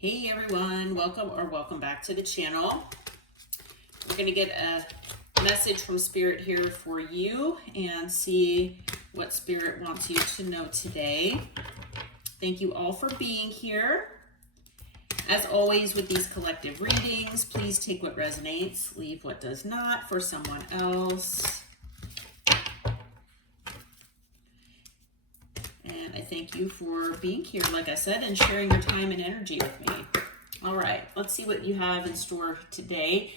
Hey everyone, welcome back to the channel. We're going to get a message from Spirit here for you and see what Spirit wants you to know today. Thank you all for being here. As always with these collective readings, please take what resonates, leave what does not for someone else. And I thank you for being here, like I said, and sharing your time and energy with me. All right, let's see what you have in store today.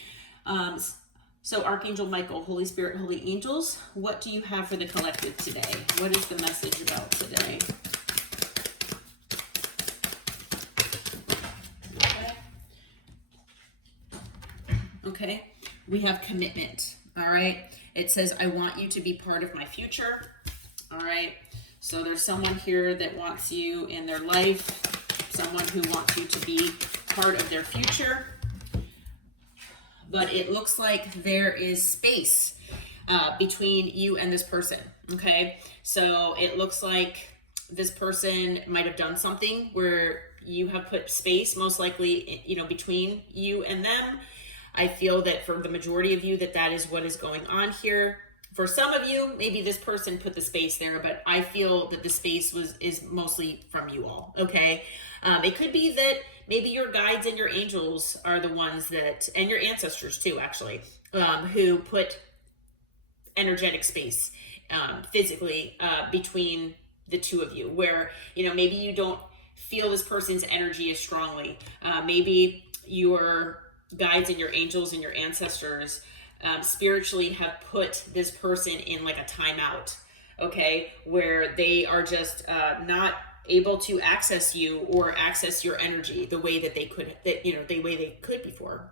So Archangel Michael, Holy Spirit, Holy Angels, what do you have for the collective today? What is the message about today? Okay, we have commitment. All right, it says, I want you to be part of my future. All right. So there's someone here that wants you in their life, someone who wants you to be part of their future. But it looks like there is space between you and this person, okay? So it looks like this person might have done something where you have put space, most likely, between you and them. I feel that for the majority of you that is what is going on here. For some of you, maybe this person put the space there, but I feel that the space is mostly from you all, okay? It could be that maybe your guides and your angels are the ones that, and your ancestors too, actually, who put energetic space physically between the two of you, where, maybe you don't feel this person's energy as strongly. Maybe your guides and your angels and your ancestors spiritually have put this person in like a timeout, okay, where they are just not able to access you or access your energy the way that they could, the way they could before.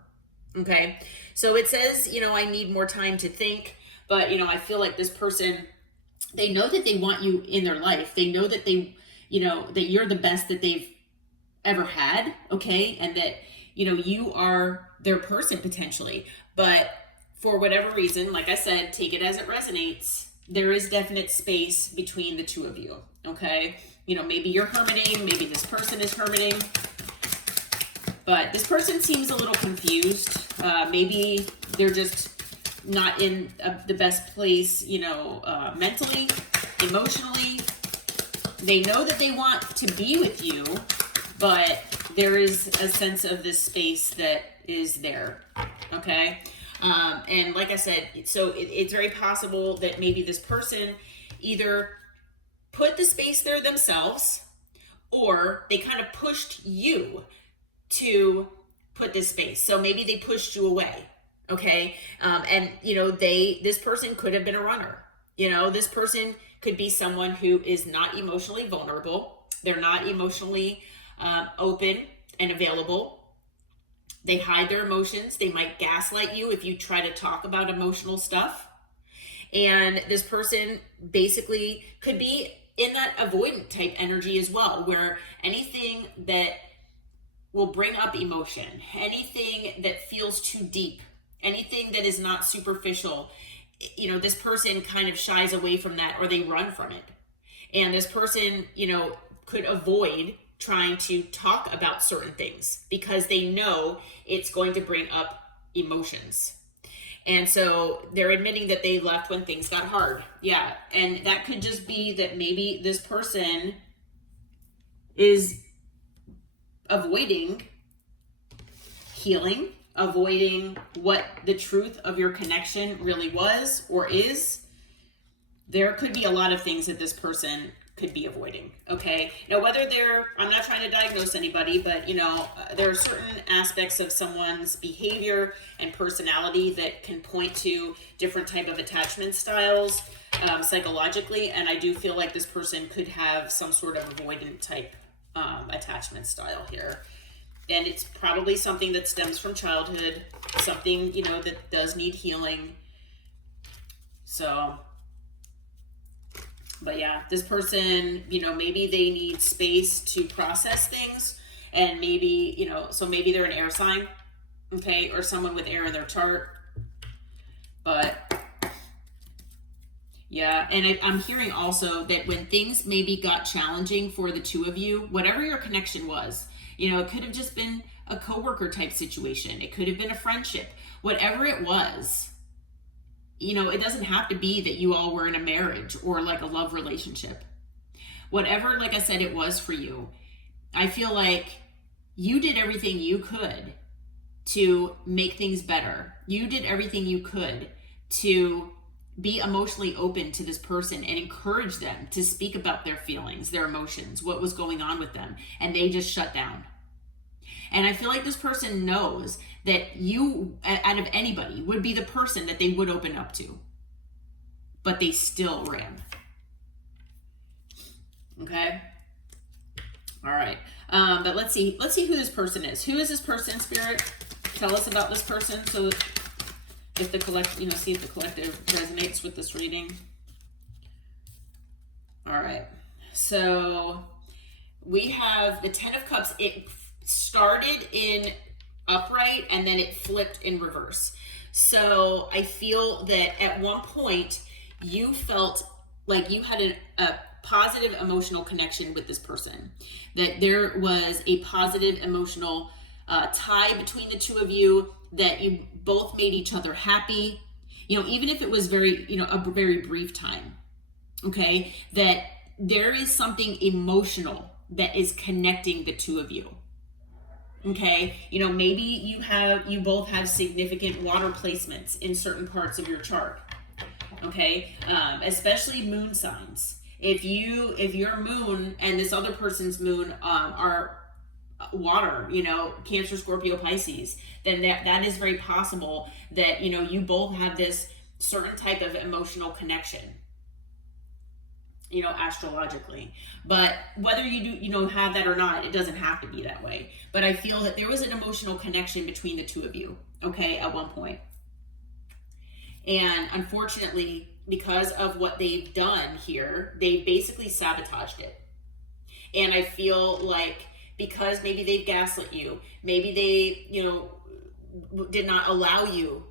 Okay, so it says, I need more time to think, but I feel like this person, they know that they want you in their life. They know that they, that you're the best that they've ever had, okay, and that you are their person potentially, but for whatever reason, like I said, take it as it resonates. There is definite space between the two of you, okay? Maybe you're hermiting, maybe this person is hermiting, but this person seems a little confused. Maybe they're just not in the best place, mentally, emotionally. They know that they want to be with you, but there is a sense of this space that is there, okay? And like I said, so it's very possible that maybe this person either put the space there themselves, or they kind of pushed you to put this space. So maybe they pushed you away. Okay. And this person could have been a runner. This person could be someone who is not emotionally vulnerable. They're not emotionally open and available. They hide their emotions. They might gaslight you if you try to talk about emotional stuff. And this person basically could be in that avoidant type energy as well, where anything that will bring up emotion, anything that feels too deep, anything that is not superficial, this person kind of shies away from that, or they run from it. And this person, could avoid trying to talk about certain things because they know it's going to bring up emotions. And so they're admitting that they left when things got hard. Yeah. And that could just be that maybe this person is avoiding healing, avoiding what the truth of your connection really was or is. There could be a lot of things that this person could be avoiding, okay? Now, whether I'm not trying to diagnose anybody, but, there are certain aspects of someone's behavior and personality that can point to different type of attachment styles psychologically, and I do feel like this person could have some sort of avoidant type attachment style here. And it's probably something that stems from childhood, something, that does need healing. So... But yeah, this person, maybe they need space to process things, and maybe, so maybe they're an air sign, okay, or someone with air in their chart. But Yeah, and I'm hearing also that when things maybe got challenging for the two of you, whatever your connection was, it could have just been a coworker type situation. It could have been a friendship. Whatever it was, it doesn't have to be that you all were in a marriage or like a love relationship. Whatever, like I said, it was for you, I feel like you did everything you could to make things better. You did everything you could to be emotionally open to this person and encourage them to speak about their feelings, their emotions, what was going on with them, and they just shut down. And I feel like this person knows that you, out of anybody, would be the person that they would open up to, but they still ran. Okay. All right. But let's see who this person is. Who is this person, Spirit? Tell us about this person. So if the see if the collective resonates with this reading. All right. So we have the 10 of Cups. It started in upright and then it flipped in reverse. So I feel that at one point you felt like you had a positive emotional connection with this person, that there was a positive emotional tie between the two of you, that you both made each other happy, even if it was very, a very brief time. Okay. That there is something emotional that is connecting the two of you. Okay. Maybe you both have significant water placements in certain parts of your chart. Okay. Especially moon signs. If your moon and this other person's moon are water, Cancer, Scorpio, Pisces, then that is very possible that, you both have this certain type of emotional connection, astrologically. But whether you do, have that or not, it doesn't have to be that way. But I feel that there was an emotional connection between the two of you, okay, at one point. And unfortunately, because of what they've done here, they basically sabotaged it. And I feel like because maybe they've gaslit you, maybe they, did not allow you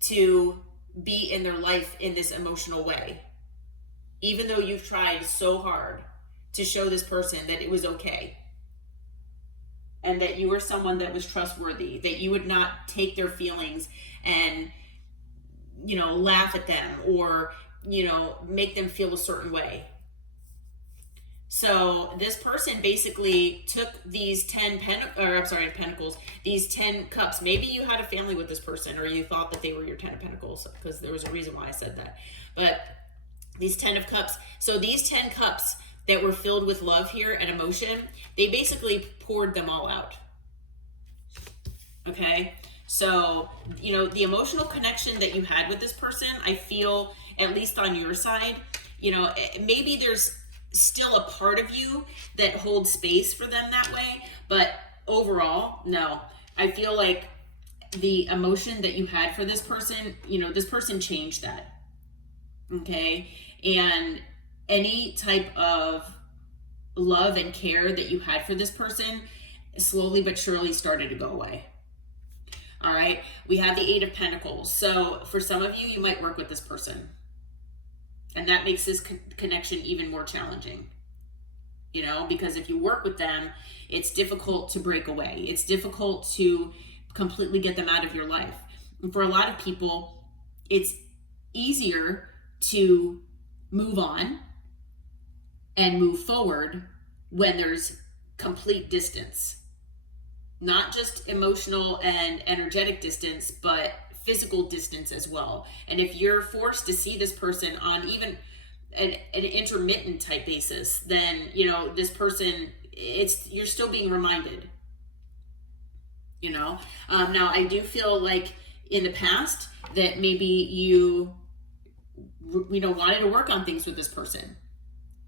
to be in their life in this emotional way. Even though you've tried so hard to show this person that it was okay. And that you were someone that was trustworthy, that you would not take their feelings and laugh at them or, make them feel a certain way. So this person basically took these 10 pentacles, these 10 cups. Maybe you had a family with this person, or you thought that they were your 10 of pentacles, because there was a reason why I said that. But these 10 of cups. So these 10 cups that were filled with love here and emotion, they basically poured them all out. Okay. So, the emotional connection that you had with this person, I feel, at least on your side, maybe there's still a part of you that holds space for them that way. But overall, no. I feel like the emotion that you had for this person, this person changed that. Okay. And any type of love and care that you had for this person slowly but surely started to go away. All right. We have the 8 of Pentacles. So for some of you, you might work with this person. And that makes this connection even more challenging. Because if you work with them, it's difficult to break away. It's difficult to completely get them out of your life. And for a lot of people, it's easier to move on and move forward when there's complete distance. Not just emotional and energetic distance, but physical distance as well. And if you're forced to see this person on even an intermittent type basis, then, this person, you're still being reminded, Now, I do feel like in the past that maybe you wanted to work on things with this person,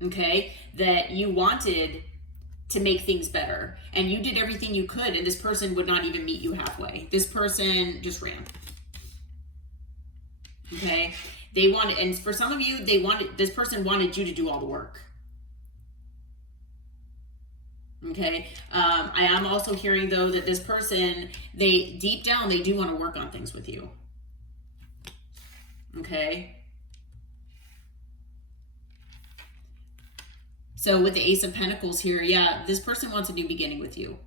okay? That you wanted to make things better, and you did everything you could, and this person would not even meet you halfway. This person just ran. Okay. And for some of you, this person wanted you to do all the work. Okay. I am also hearing though that this person, deep down, they do want to work on things with you. Okay. So with the Ace of Pentacles here, yeah, this person wants a new beginning with you.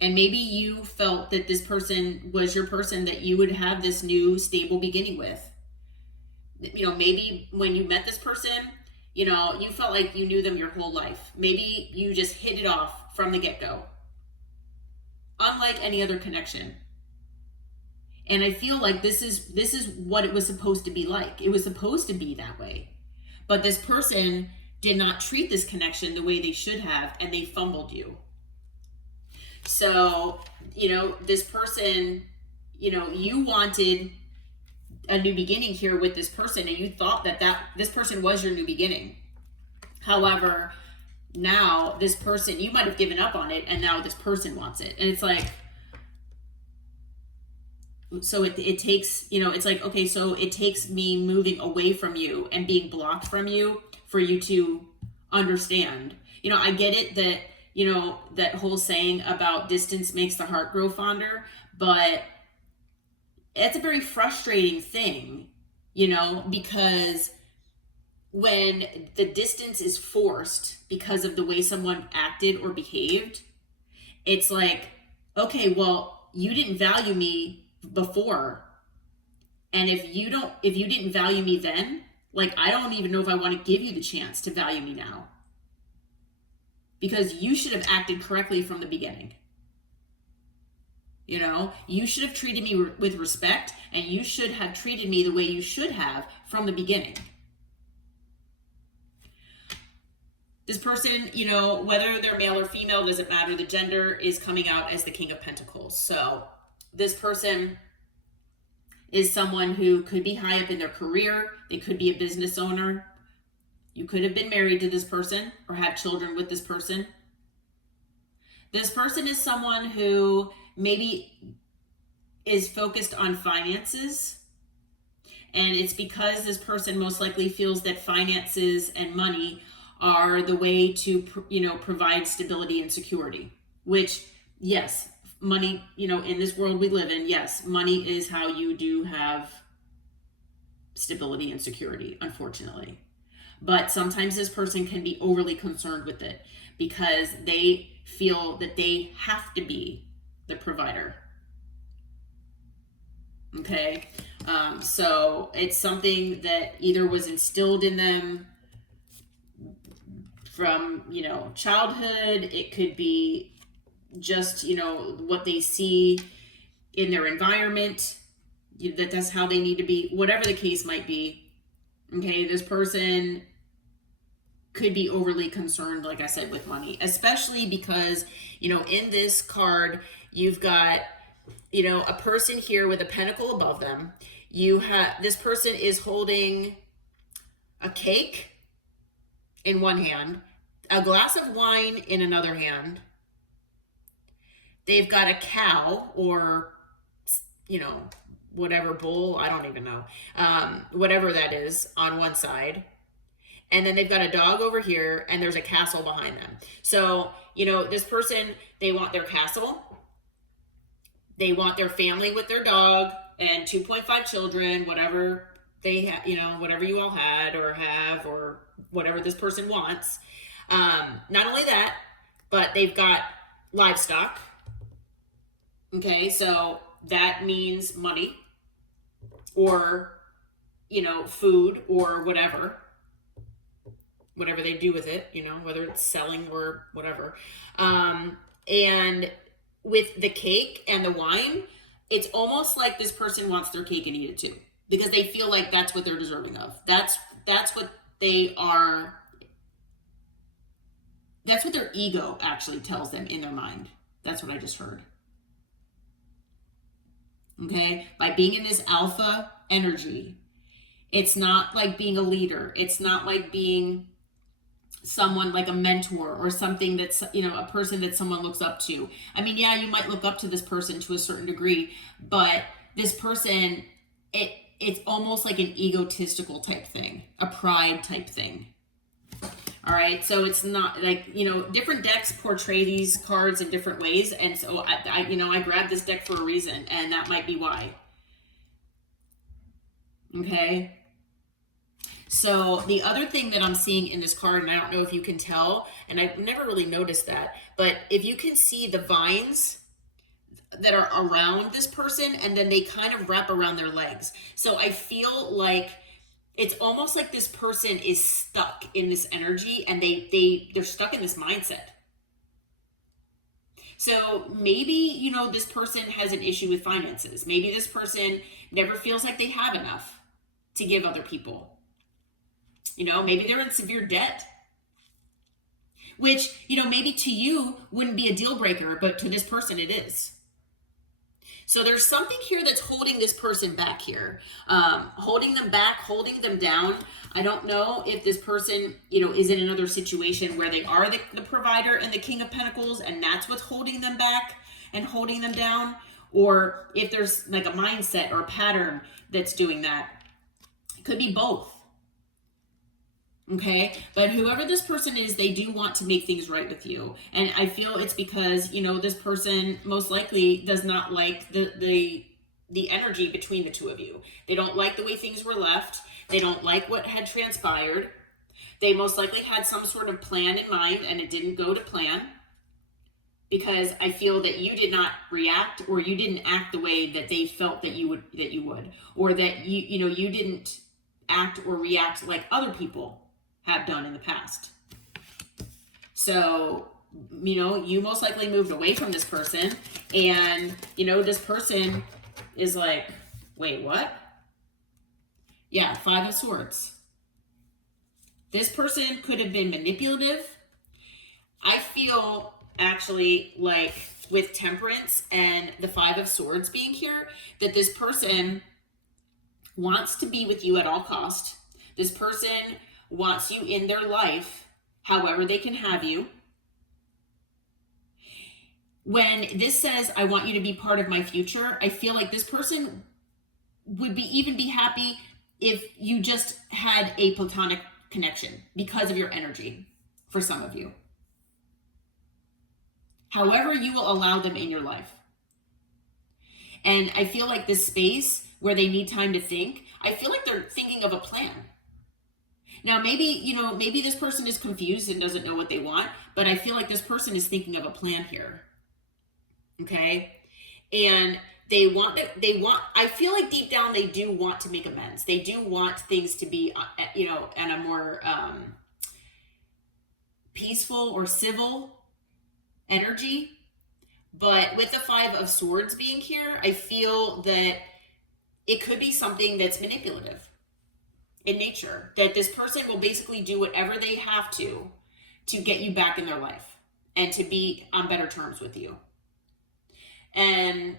And maybe you felt that this person was your person that you would have this new stable beginning with. You know, maybe when you met this person, you know, you felt like you knew them your whole life. Maybe you just hit it off from the get-go. Unlike any other connection. And I feel like this is what it was supposed to be like. It was supposed to be that way. But this person did not treat this connection the way they should have, and they fumbled you. So, you know, this person, you know, you wanted a new beginning here with this person, and you thought that this person was your new beginning. However, now this person, you might have given up on it, and now this person wants it. And it's like, so it takes, you know, it's like, okay, so it takes me moving away from you and being blocked from you for you to understand. You know, I get it that, you know, that whole saying about distance makes the heart grow fonder, but it's a very frustrating thing, you know, because when the distance is forced because of the way someone acted or behaved, it's like, okay, well, you didn't value me before. And if you didn't value me then, like, I don't even know if I want to give you the chance to value me now. Because you should have acted correctly from the beginning. You know, you should have treated me with respect, and you should have treated me the way you should have from the beginning. This person, you know, whether they're male or female, doesn't matter. The gender is coming out as the King of Pentacles. So this person is someone who could be high up in their career. They could be a business owner. You could have been married to this person or have children with this person. This person is someone who maybe is focused on finances. And it's because this person most likely feels that finances and money are the way to, you know, provide stability and security. Which, yes, money, you know, in this world we live in, yes, money is how you do have stability and security, unfortunately. But sometimes this person can be overly concerned with it because they feel that they have to be the provider. Okay? So it's something that either was instilled in them from, you know, childhood. It could be just, you know, what they see in their environment, that's how they need to be, whatever the case might be. Okay, this person could be overly concerned, like I said, with money, especially because, you know, in this card, you've got, you know, a person here with a pentacle above them. This person is holding a cake in one hand, a glass of wine in another hand. They've got a cow or, you know, whatever bull, I don't even know, whatever that is on one side. And then they've got a dog over here, and there's a castle behind them. So, you know, this person, they want their castle. They want their family with their dog and 2.5 children, whatever they have, you know, whatever you all had or have, or whatever this person wants. Not only that, but they've got livestock. Okay, so that means money or, you know, food or whatever they do with it, you know, whether it's selling or whatever. And with the cake and the wine, it's almost like this person wants their cake and eat it too, because they feel like that's what they're deserving of. That's what they are. That's what their ego actually tells them in their mind. That's what I just heard. Okay? By being in this alpha energy, it's not like being a leader. It's not like being someone like a mentor or something that's, you know, a person that someone looks up to. I mean, yeah, you might look up to this person to a certain degree, but this person, it's almost like an egotistical type thing, a pride type thing. All right, so it's not like, you know, different decks portray these cards in different ways, and so I grabbed this deck for a reason, and that might be why. Okay, So the other thing that I'm seeing in this card, and I don't know if you can tell, and I've never really noticed that, but if you can see the vines that are around this person, and then they kind of wrap around their legs. So I feel like it's almost like this person is stuck in this energy, and they're stuck in this mindset. So maybe, you know, this person has an issue with finances. Maybe this person never feels like they have enough to give other people. You know, maybe they're in severe debt, which, you know, maybe to you wouldn't be a deal breaker, but to this person it is. So there's something here that's holding this person back here, holding them back, holding them down. I don't know if this person, you know, is in another situation where they are the provider and the King of Pentacles, and that's what's holding them back and holding them down, or if there's like a mindset or a pattern that's doing that. It could be both. Okay, but whoever this person is, they do want to make things right with you. And I feel it's because, you know, this person most likely does not like the energy between the two of you. They don't like the way things were left. They don't like what had transpired. They most likely had some sort of plan in mind and it didn't go to plan, because I feel that you did not react, or you didn't act the way that they felt that you would, or that you didn't act or react like other people have done in the past. So, you know, you most likely moved away from this person, and, you know, this person is like, wait, what? Yeah, 5 of Swords. This person could have been manipulative. I feel actually like with Temperance and the 5 of Swords being here, that this person wants to be with you at all cost. This person wants you in their life however they can have you. When this says, I want you to be part of my future, I feel like this person would even be happy if you just had a platonic connection because of your energy, for some of you. However, you will allow them in your life. And I feel like this space where they need time to think, I feel like they're thinking of a plan. Now, maybe this person is confused and doesn't know what they want, but I feel like this person is thinking of a plan here. Okay? And I feel like deep down they do want to make amends. They do want things to be, at a more peaceful or civil energy. But with the 5 of Swords being here, I feel that it could be something that's manipulative in nature, that this person will basically do whatever they have to get you back in their life and to be on better terms with you. And,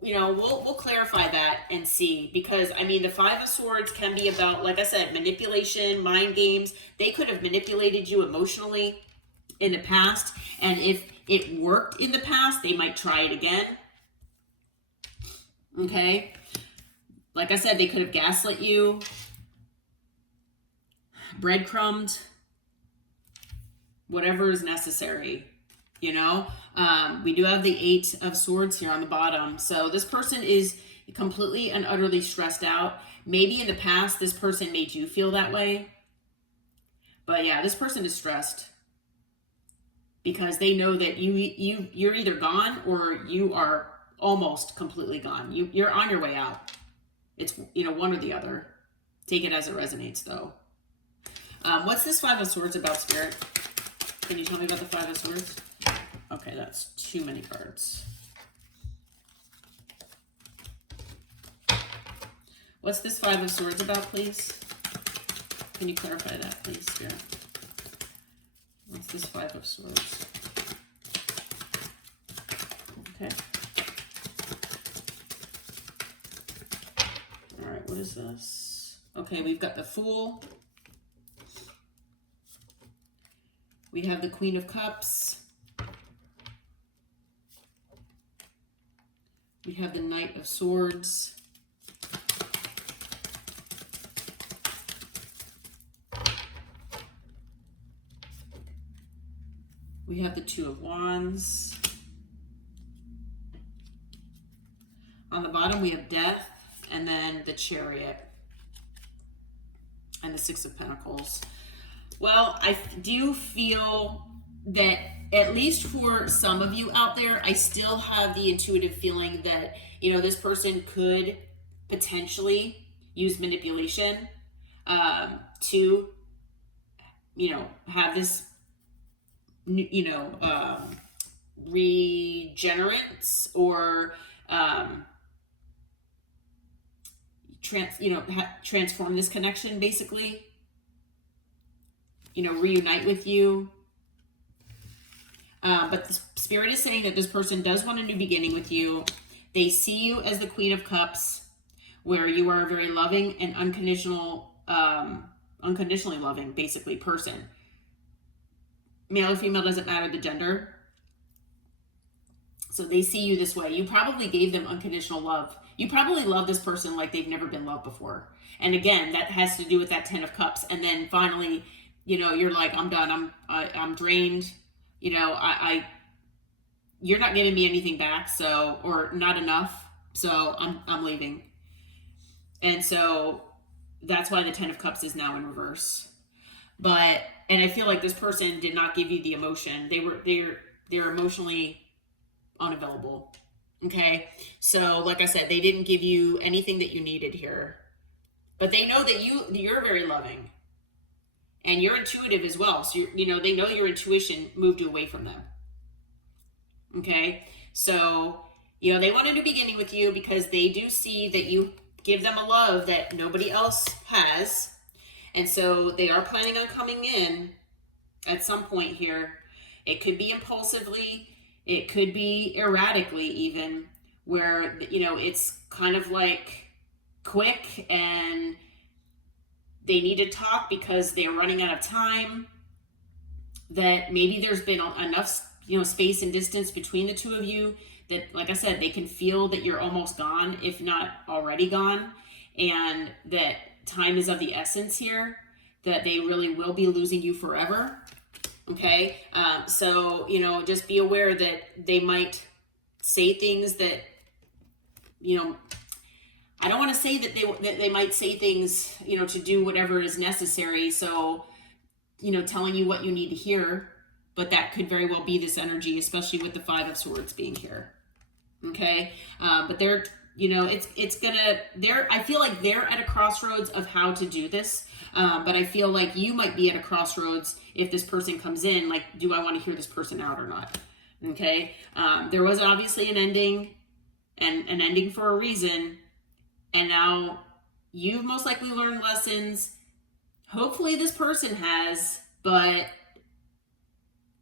you know, we'll clarify that and see, because I mean, the 5 of Swords can be about, like I said, manipulation, mind games. They could have manipulated you emotionally in the past, and if it worked in the past, they might try it again. Okay? Like I said, they could have gaslit you, breadcrumbed, whatever is necessary, you know? We do have the 8 of Swords here on the bottom. So this person is completely and utterly stressed out. Maybe in the past, this person made you feel that way. But yeah, this person is stressed because they know that you're either gone or you are almost completely gone. You're on your way out. It's, you know, one or the other. Take it as it resonates, though. What's this 5 of Swords about, Spirit? Can you tell me about the 5 of Swords? Okay, that's too many cards. What's this 5 of Swords about, please? Can you clarify that, please, Spirit? What's this 5 of Swords? Okay. All right, what is this? Okay, we've got the Fool. We have the Queen of Cups. We have the Knight of Swords. We have the Two of Wands. On the bottom, we have Death, and then the Chariot. and the Six of Pentacles. Well, I do feel that, at least for some of you out there, I still have the intuitive feeling that, this person could potentially use manipulation to, have this, regenerance or transform this connection, basically, reunite with you. But the Spirit is saying that this person does want a new beginning with you. They see you as the Queen of Cups, where you are a very loving and unconditionally loving, basically, person. Male or female, doesn't matter the gender. So they see you this way. You probably gave them unconditional love. You probably love this person like they've never been loved before. And again, that has to do with that 10 of Cups. And then finally, you're like, I'm done. I'm drained. You're not giving me anything back, so, or not enough. So I'm leaving. And so that's why the 10 of Cups is now in reverse. And I feel like this person did not give you the emotion. They're emotionally unavailable. Okay. So like I said, they didn't give you anything that you needed here, but they know that you're very loving and you're intuitive as well. So they know your intuition moved you away from them. Okay. So, they want a new beginning with you because they do see that you give them a love that nobody else has. And so they are planning on coming in at some point here. It could be impulsively, it could be erratically even, where, it's kind of like quick and they need to talk because they're running out of time, that maybe there's been enough, space and distance between the two of you that, like I said, they can feel that you're almost gone, if not already gone, and that time is of the essence here, that they really will be losing you forever. Okay. So, just be aware that they might say things that, I don't want to say that they might say things, to do whatever is necessary. So, telling you what you need to hear, but that could very well be this energy, especially with the 5 of Swords being here. Okay. But they're, I feel like they're at a crossroads of how to do this. But I feel like you might be at a crossroads if this person comes in, like, do I want to hear this person out or not? Okay. There was obviously an ending, and an ending for a reason. And now you've most likely learned lessons. Hopefully this person has, but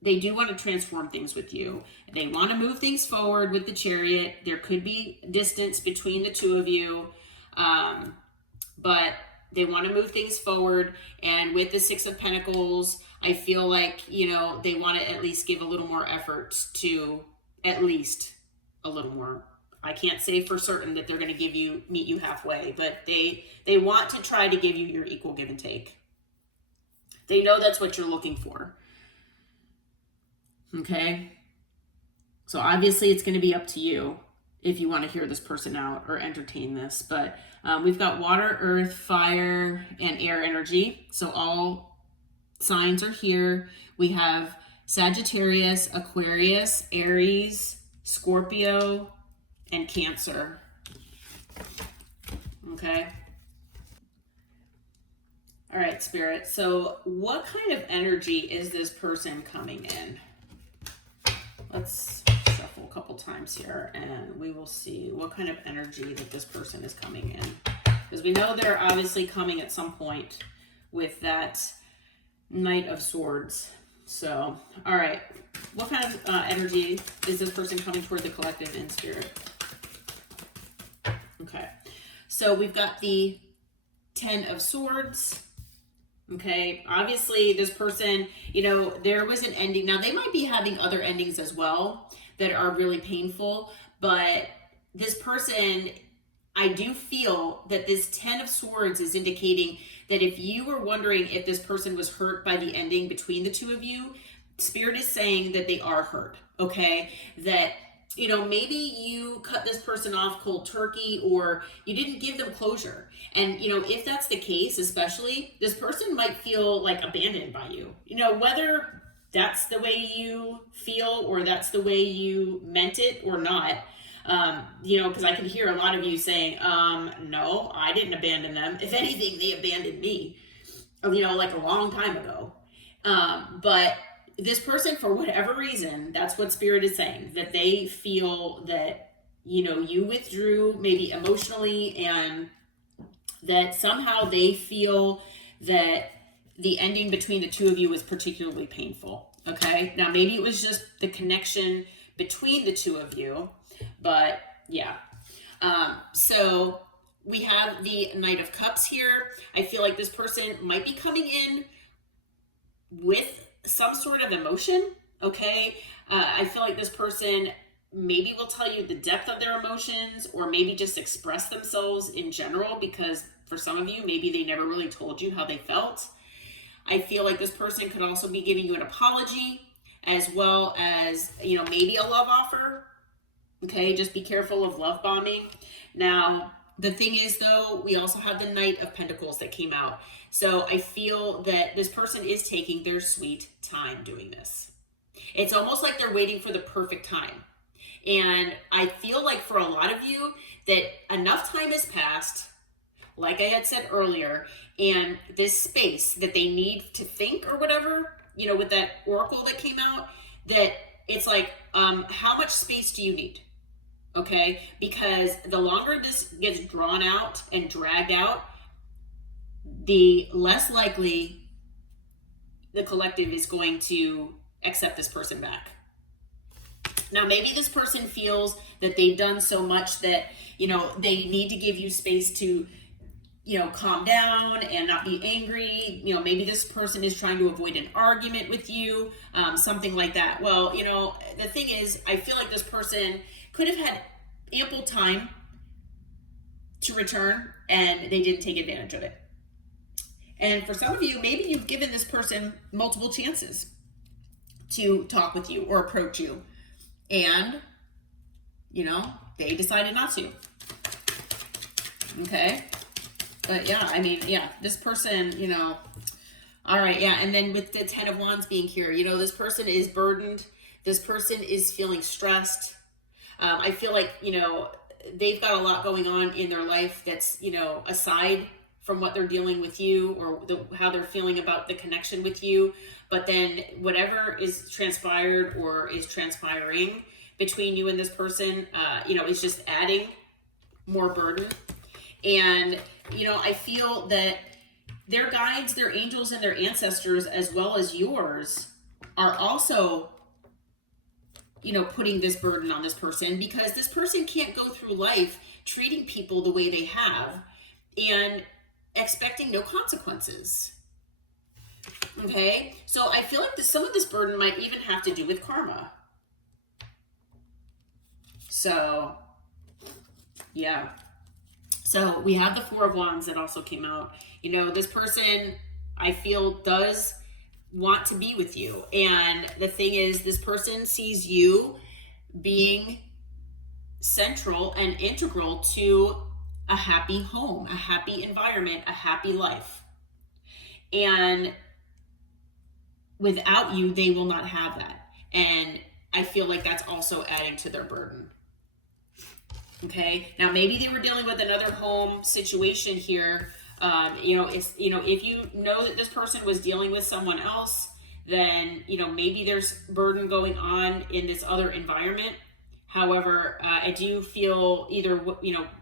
they do want to transform things with you. They want to move things forward with the Chariot. There could be distance between the two of you, but they want to move things forward. And with the 6 of Pentacles, I feel like, they want to at least give a little more effort to, at least a little more. I can't say for certain that they're going to meet you halfway, but they want to try to give you your equal give and take. They know that's what you're looking for. Okay. So obviously it's going to be up to you if you want to hear this person out or entertain this, but we've got water, earth, fire, and air energy. So all signs are here. We have Sagittarius, Aquarius, Aries, Scorpio, and Cancer. Okay. All right, Spirit. So what kind of energy is this person coming in? Let's shuffle a couple times here and we will see what kind of energy that this person is coming in. Because we know they're obviously coming at some point with that Knight of Swords. So, all right. What kind of energy is this person coming toward the collective in, Spirit? Okay. So we've got the 10 of Swords. Okay, obviously this person, there was an ending. Now they might be having other endings as well that are really painful, but this person, I do feel that this 10 of Swords is indicating that if you were wondering if this person was hurt by the ending between the two of you, Spirit is saying that they are hurt. Okay, that maybe you cut this person off cold turkey, or you didn't give them closure. And, if that's the case, especially, this person might feel like abandoned by you. Whether that's the way you feel or that's the way you meant it or not. Because I can hear a lot of you saying, no, I didn't abandon them. If anything, they abandoned me, like a long time ago. But this person, for whatever reason, that's what Spirit is saying, that they feel that, you withdrew maybe emotionally, and that somehow they feel that the ending between the two of you was particularly painful. Okay. Now, maybe it was just the connection between the two of you, but yeah. So we have the Knight of Cups here. I feel like this person might be coming in with some sort of emotion. Okay. I feel like this person maybe will tell you the depth of their emotions, or maybe just express themselves in general, because for some of you, maybe they never really told you how they felt. I feel like this person could also be giving you an apology, as well as, maybe a love offer. Okay, just be careful of love bombing. Now, the thing is, though, we also have the Knight of Pentacles that came out. So I feel that this person is taking their sweet time doing this. It's almost like they're waiting for the perfect time. And I feel like for a lot of you that enough time has passed, like I had said earlier, and this space that they need to think or whatever, with that oracle that came out, that it's like, how much space do you need? Okay, because the longer this gets drawn out and dragged out, the less likely the collective is going to accept this person back. Now, maybe this person feels that they've done so much that, they need to give you space to, calm down and not be angry. Maybe this person is trying to avoid an argument with you, something like that. Well, the thing is, I feel like this person could have had ample time to return, and they didn't take advantage of it. And for some of you, maybe you've given this person multiple chances to talk with you or approach you, and, they decided not to. Okay. But yeah, this person, all right. Yeah. And then with the 10 of Wands being here, this person is burdened. This person is feeling stressed. I feel like, they've got a lot going on in their life that's, aside from what they're dealing with you, or how they're feeling about the connection with you. But then whatever is transpired or is transpiring between you and this person, is just adding more burden. And, I feel that their guides, their angels, and their ancestors, as well as yours, are also, putting this burden on this person, because this person can't go through life treating people the way they have and expecting no consequences. Okay? So I feel like some of this burden might even have to do with karma. So, yeah. So we have the 4 of Wands that also came out. This person, I feel, does want to be with you. And the thing is, this person sees you being central and integral to a happy home, a happy environment, a happy life. And without you, they will not have that. And I feel like that's also adding to their burden. Okay. Now, maybe they were dealing with another home situation here. If you know that this person was dealing with someone else, then, maybe there's burden going on in this other environment. However, I do feel either,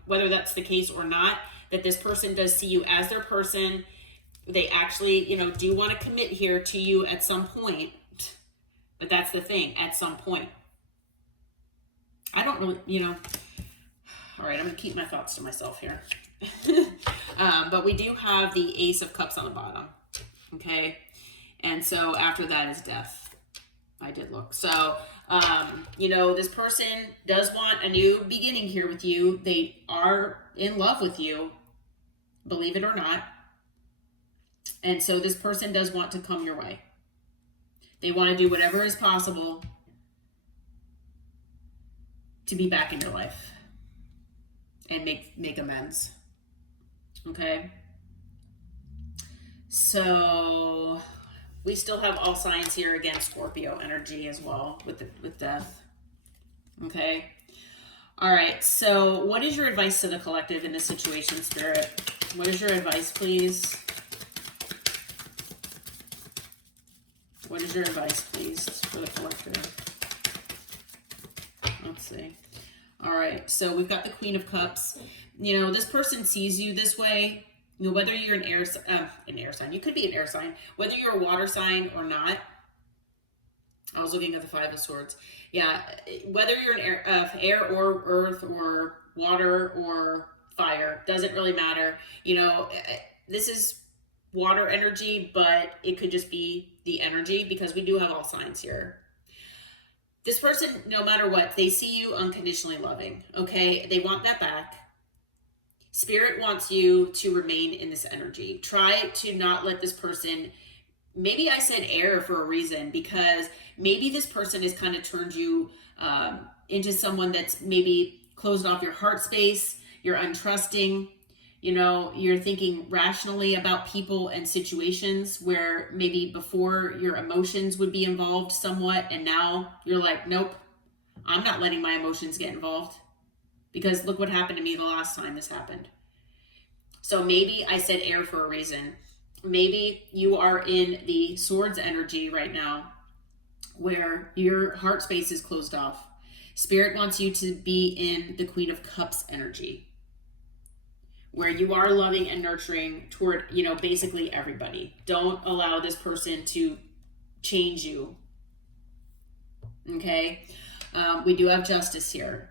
whether that's the case or not, that this person does see you as their person. They actually, do want to commit here to you at some point. But that's the thing, at some point. I don't really, all right, I'm going to keep my thoughts to myself here. But we do have the Ace of Cups on the bottom. Okay. And so after that is death. I did look. So, this person does want a new beginning here with you. They are in love with you, believe it or not. And so this person does want to come your way. They want to do whatever is possible to be back in your life and make amends. Okay. So we still have all signs here against Scorpio energy as well with death. Okay. All right. So what is your advice to the collective in this situation, Spirit? What is your advice, please? What is your advice, please, for the collective? Let's see. All right. So we've got the Queen of Cups. You know, this person sees you this way. You know, whether you're an air sign, you could be an air sign, whether you're a water sign or not. I was looking at the Five of Swords. Yeah, whether you're an air or earth or water or fire, doesn't really matter. You know, this is water energy, but it could just be the energy because we do have all signs here. This person, no matter what, they see you unconditionally loving, okay? They want that back. Spirit wants you to remain in this energy. Try to not let this person, maybe I said air for a reason, because maybe this person has kind of turned you into someone that's maybe closed off your heart space. You're untrusting. You know, you're thinking rationally about people and situations where maybe before your emotions would be involved somewhat, and now you're like, nope, I'm not letting my emotions get involved. Because look what happened to me the last time this happened. So maybe I said air for a reason. Maybe you are in the Swords energy right now where your heart space is closed off. Spirit wants you to be in the Queen of Cups energy where you are loving and nurturing toward, you know, basically everybody. Don't allow this person to change you. Okay? We do have Justice here.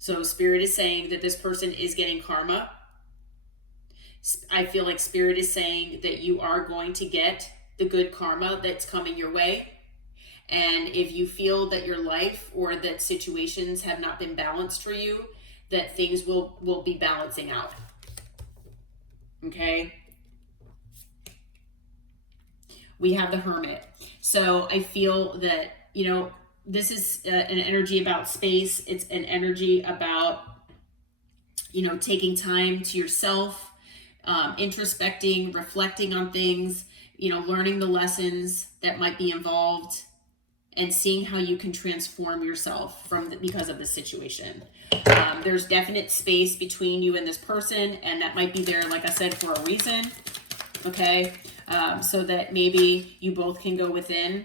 So Spirit is saying that this person is getting karma. I feel like Spirit is saying that you are going to get the good karma that's coming your way. And if you feel that your life or that situations have not been balanced for you, that things will be balancing out. Okay? We have the Hermit. So I feel that, you know, this is an energy about space. It's an energy about, you know, taking time to yourself, introspecting, reflecting on things, you know, learning the lessons that might be involved and seeing how you can transform yourself because of the situation. There's definite space between you and this person, and that might be there, like I said, for a reason. Okay. So that maybe you both can go within.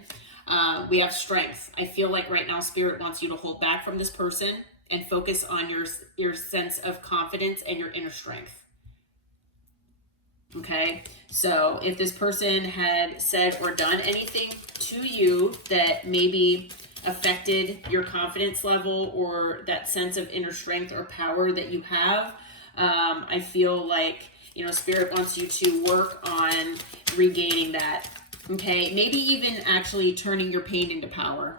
We have Strength. I feel like right now Spirit wants you to hold back from this person and focus on your sense of confidence and your inner strength. Okay, so if this person had said or done anything to you that maybe affected your confidence level or that sense of inner strength or power that you have, I feel like, you know, Spirit wants you to work on regaining that. Okay, maybe even actually turning your pain into power.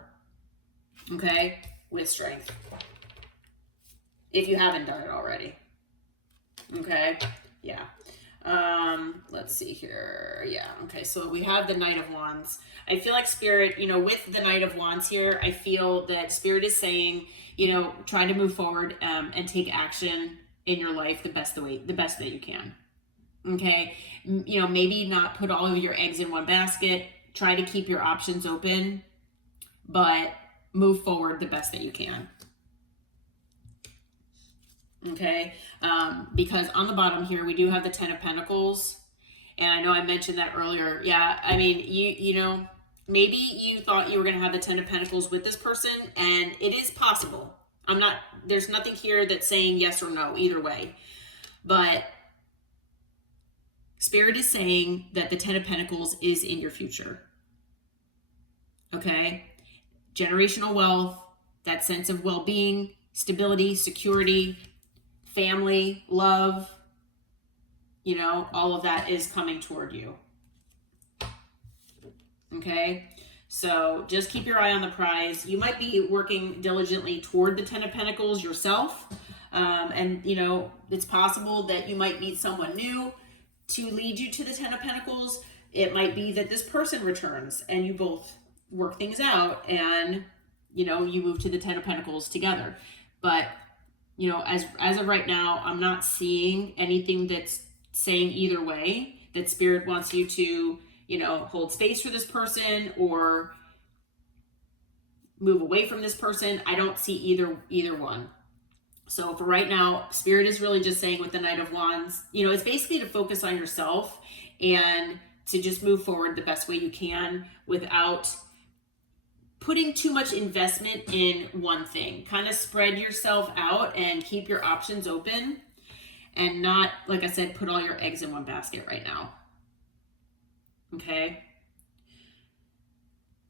Okay, with Strength. If you haven't done it already. Okay, yeah. Let's see here. Yeah, okay, so we have the Knight of Wands. I feel like Spirit, you know, with the Knight of Wands here, I feel that Spirit is saying, you know, try to move forward and take action in your life the best that you can. Okay, you know, maybe not put all of your eggs in one basket. Try to keep your options open, but move forward the best that you can. Okay, because on the bottom here, we do have the Ten of Pentacles. And I know I mentioned that earlier. Yeah, I mean, you know, maybe you thought you were going to have the Ten of Pentacles with this person, and it is possible. There's nothing here that's saying yes or no, either way. But Spirit is saying that the Ten of Pentacles is in your future. Okay? Generational wealth, that sense of well-being, stability, security, family, love, you know, all of that is coming toward you. Okay? So just keep your eye on the prize. You might be working diligently toward the Ten of Pentacles yourself. And, you know, it's possible that you might meet someone new to lead you to the Ten of Pentacles. It might be that this person returns and you both work things out and, you know, you move to the Ten of Pentacles together. But, you know, as of right now, I'm not seeing anything that's saying either way that Spirit wants you to, you know, hold space for this person or move away from this person. I don't see either one. So for right now, Spirit is really just saying with the Knight of Wands, you know, it's basically to focus on yourself and to just move forward the best way you can without putting too much investment in one thing. Kind of spread yourself out and keep your options open and not, like I said, put all your eggs in one basket right now. Okay?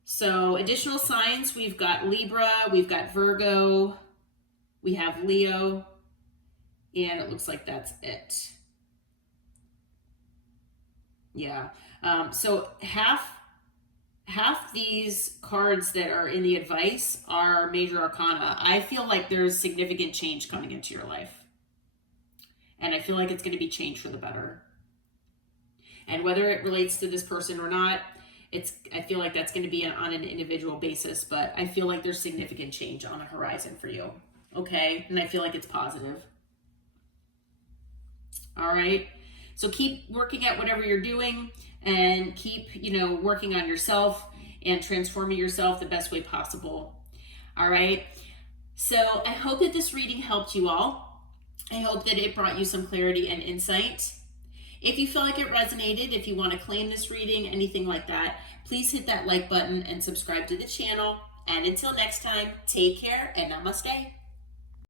So additional signs, we've got Libra, we've got Virgo, we have Leo, and it looks like that's it. Yeah. So half these cards that are in the advice are major arcana. I feel like there's significant change coming into your life. And I feel like it's going to be changed for the better. And whether it relates to this person or not, I feel like that's going to be on an individual basis, but I feel like there's significant change on the horizon for you. Okay? And I feel like it's positive. All right? So keep working at whatever you're doing and keep, you know, working on yourself and transforming yourself the best way possible. All right? So I hope that this reading helped you all. I hope that it brought you some clarity and insight. If you feel like it resonated, if you want to claim this reading, anything like that, please hit that like button and subscribe to the channel. And until next time, take care and namaste.